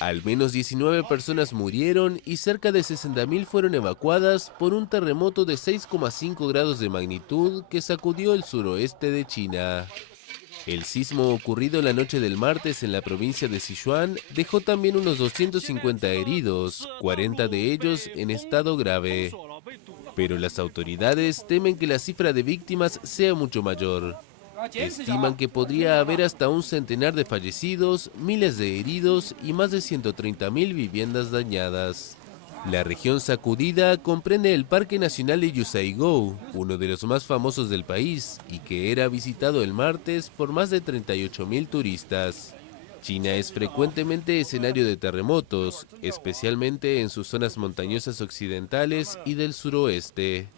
Al menos 19 personas murieron y cerca de 60.000 fueron evacuadas por un terremoto de 6,5 grados de magnitud que sacudió el suroeste de China. El sismo ocurrido la noche del martes en la provincia de Sichuan dejó también unos 250 heridos, 40 de ellos en estado grave. Pero las autoridades temen que la cifra de víctimas sea mucho mayor. Estiman que podría haber hasta un centenar de fallecidos, miles de heridos y más de 130.000 viviendas dañadas. La región sacudida comprende el Parque Nacional de Yusaigou, uno de los más famosos del país, y que era visitado el martes por más de 38.000 turistas. China es frecuentemente escenario de terremotos, especialmente en sus zonas montañosas occidentales y del suroeste.